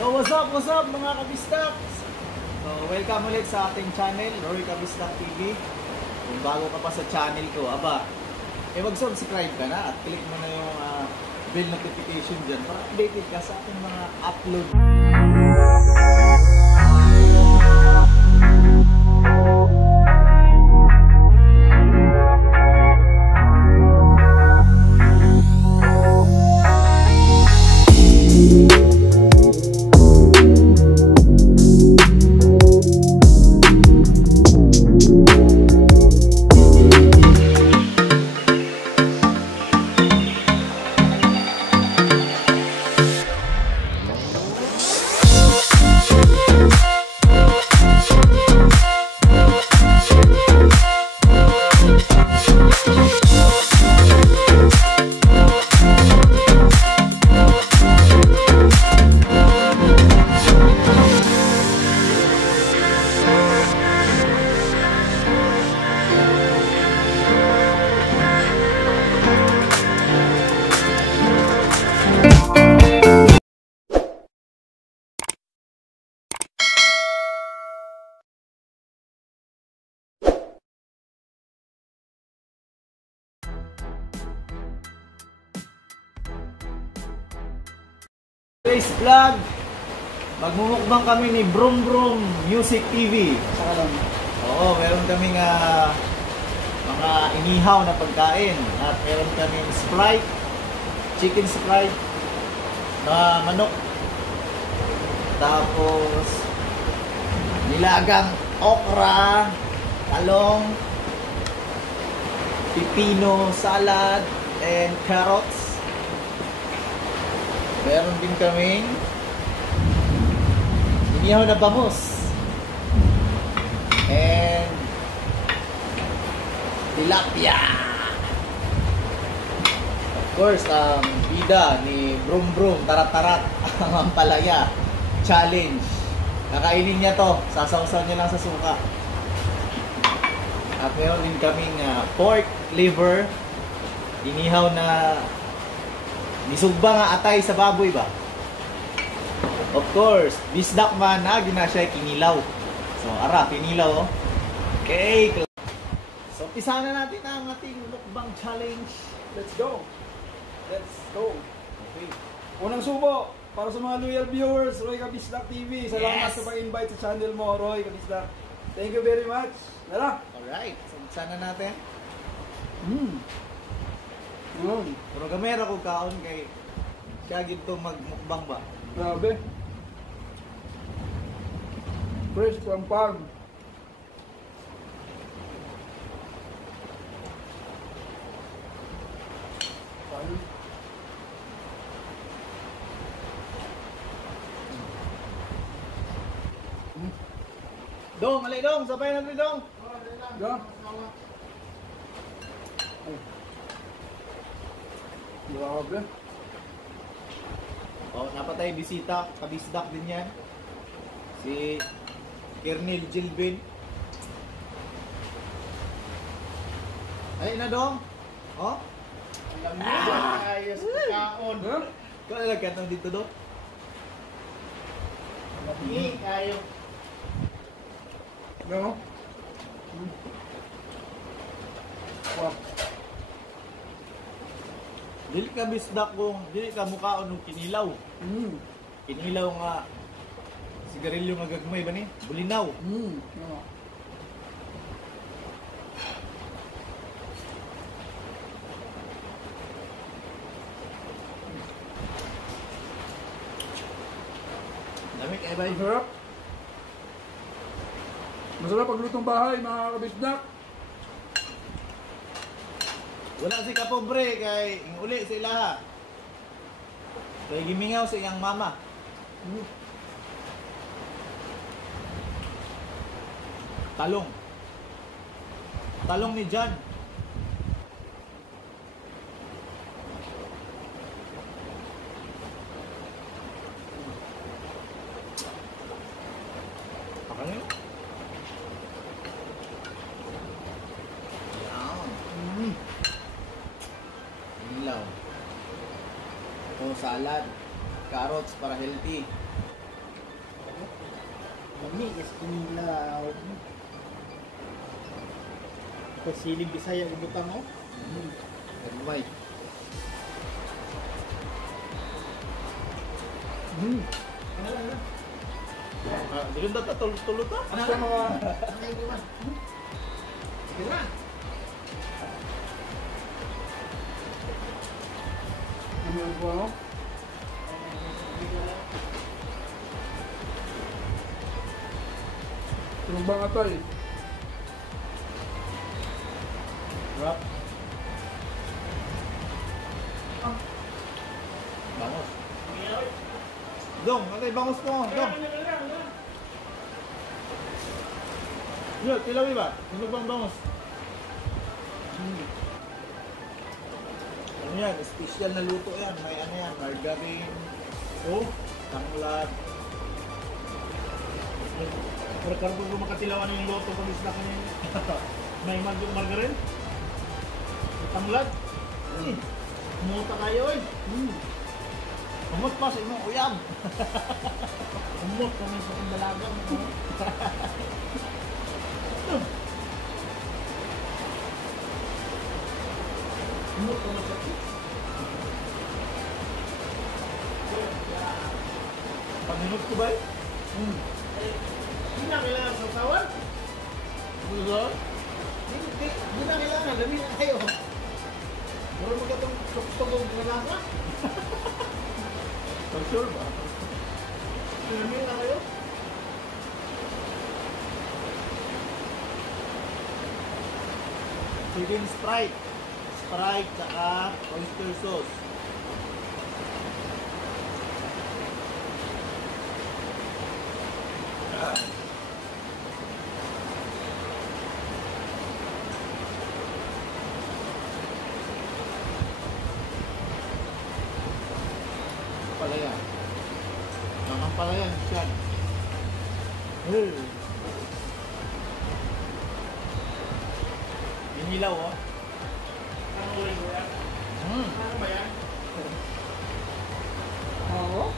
So what's up mga kabistaks? So welcome ulit sa ating channel, Roy Kabistak TV. Kung bago ka pa sa channel ko, mag-subscribe ka na at click mo na yung bell notification dyan para updated ka sa ating mga upload. Today's vlog, magmumukbang kami ni Brum Brum Music TV. Oo, meron kaming mga inihaw na pagkain at meron kaming Sprite, chicken Sprite na manok. Tapos nilagang okra, talong, pipino, salad, and carrots. Meron din kaming inihaw na bangus and tilapia. Of course, bida ni Brum Brum Tarat-Tarat ang Ampalaya Challenge. Kakainin niya to, sasawsaw niya lang sa suka. At meron din kaming pork liver, inihaw na nisugba nga atay sa baboy ba? Of course, bisdak man na ginasya kinilaw. So, ara, kinilaw oh. Okay. So, umpisa na natin ang ating mukbang challenge. Let's go. Let's go. Okay. Unang subo para sa mga loyal viewers, Roy Kabistak TV. Salamat sa pag-invite sa channel mo, Roy Kabistak. Thank you very much. Tara. Alright. So, umpisa na natin. Pero gamera ko kaon kay siya gito magmukbang ba? Grabe. Fresh from farm. Dong, alay dong, sabay na dong. Yeah. Grabe. Oh, napatay bisita, kabisdak din yan. Si Kernel Gilbin. Ay na dong. Oh. Alam mo, ayos kaon. Kung nalagyan nang dito dong. Hindi, kayo. No? Wow. Dili ka bisdak kung dili ka mukhaon ng kinilaw. Kinilaw nga sigarilyo nga gagmay ba ni? Bulinaw. No. Dami kay bay. Masarap. Masarap paglutong bahay, mga kabisdak. Wala si kapobre kay uli sa ilaha. Kay gimingaw sa iyang mama. Talong. Talong ni John. Pakanin. Ilaw. Ito salad, carrots para healthy. Lami, is kinilaw. Pasilig Bisaya ubutang mo. Gamay. Di ka data tulog ta? Basta mga... Ano yung po ano? Tunog bang atay? Rap. Bangos. Dong, ano yung bangos mo? Dong. Yo, tilawi ba? Ano bang bangos? Ano yan? Special na luto yan. May ano yan? Margarine. Oh, tanglad. Pero karbo ko makatilawan yung loto pag isla ka niya. May margarin. Tanglad. Muta kayo eh. Umot pa sa imong uyam. Umot kami sa kandalagang. Umot kami sa Paghinot ko ba eh? Hindi na kailangan sa usawan. Gusto? Hindi na kailangan. Dami na kayo. Pero magandang suktog na lasa. For sure ba? Dami na kayo. Chicken Sprite. Sprite saka oyster sauce. Palayan. Mamang palayan siya. Inilaw oh. Ang ulit ko yan. Ano ba yan? Oo?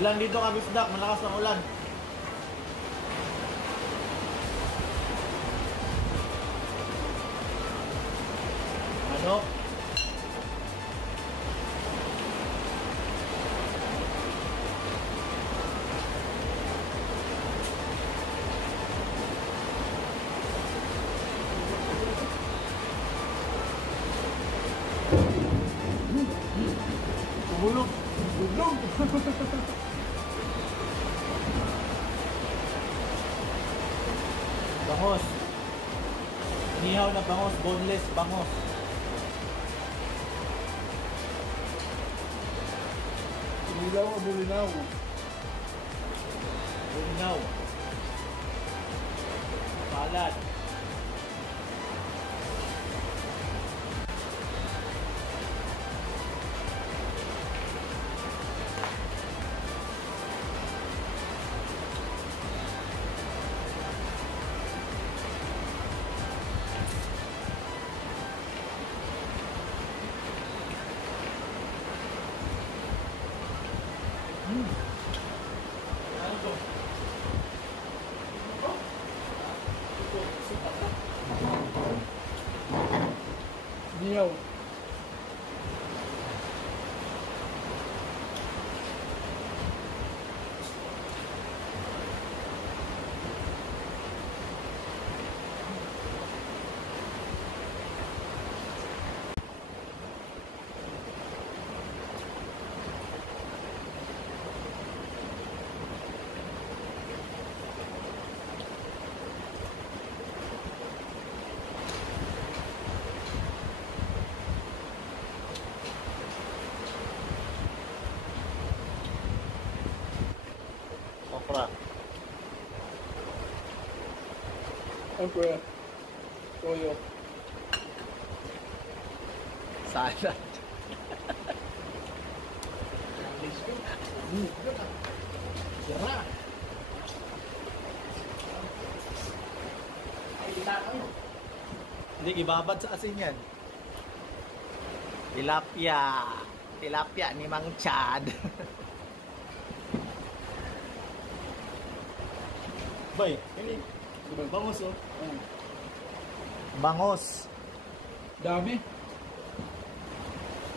Ulan dito kabisdak, malakas ang ulan. Ano? Bulog! Bulog! Bangos. Inihaw na bangos, boneless bangos. Bulinaw o bulinaw? Bulinaw. Palad. Niyaw. Okra. Ano po yan? Toyo. Salad. Sira. Ay, kita ka. Hindi, ibabad sa asin yan. Tilapia. Tilapia ni Mang Chad. Bay, Ini. bangos oh. Ayan. Bangos. Dami.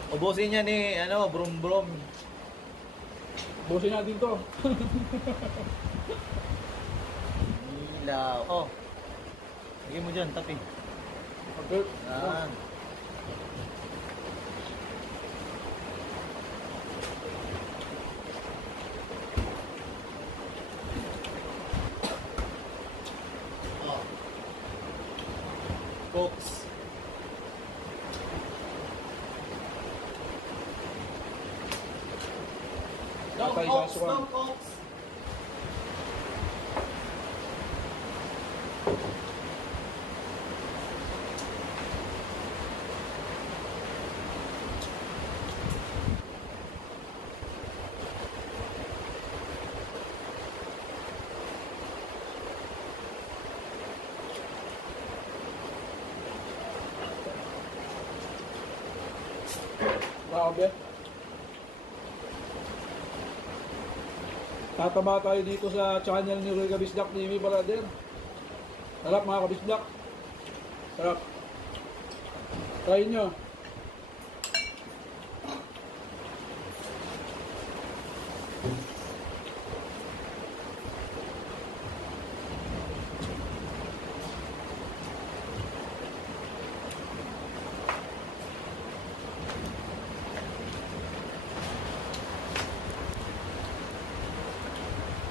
Ubusin niya ni, ano, brum-brum. Busin natin to. Ilaw. Oh. Lagay mo dyan, tapi. Okay. Yan. Oh. Cooks. Tatay Cooks, Saswan. no cooks. Grabe. Tataba tayo dito sa channel ni Roy Kabisdak TV, brother. Sarap mga kabisdak. Sarap. Try nyo.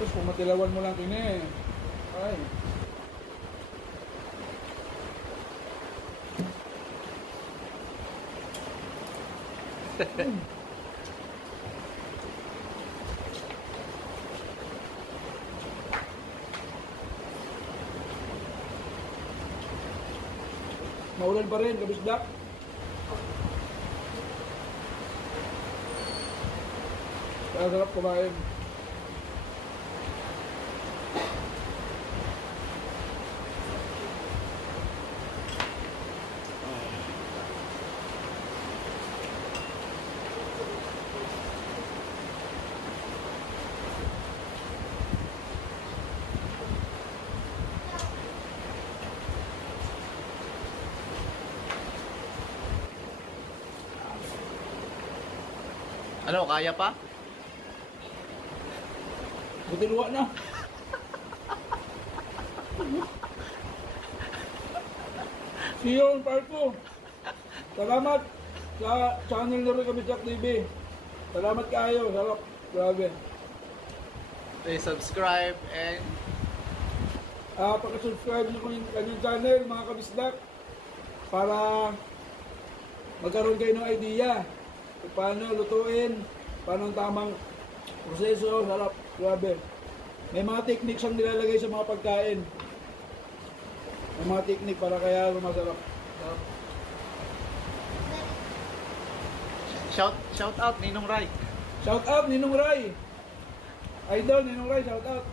Tapos kung matilawan mo lang kini. Ay. Maulan pa rin, kabisdak. Kaya sarap kumain. Ano, kaya pa? Buti luwa na. See you on part 2. Salamat sa channel ni Roy Kabisdak TV. Salamat kayo. Sarap. Grabe. Please subscribe and Pag-subscribe nyo kung yung kanyang channel, mga kabisdak, para magkaroon kayo ng idea kung paano lutuin, paano ang tamang proseso. Sarap. Grabe. May mga techniques ang nilalagay sa mga pagkain. May mga technique para kaya masarap. Sarap. shout out Ninong Rai. Shout out Ninong Rai. Idol Ninong Rai, shout out.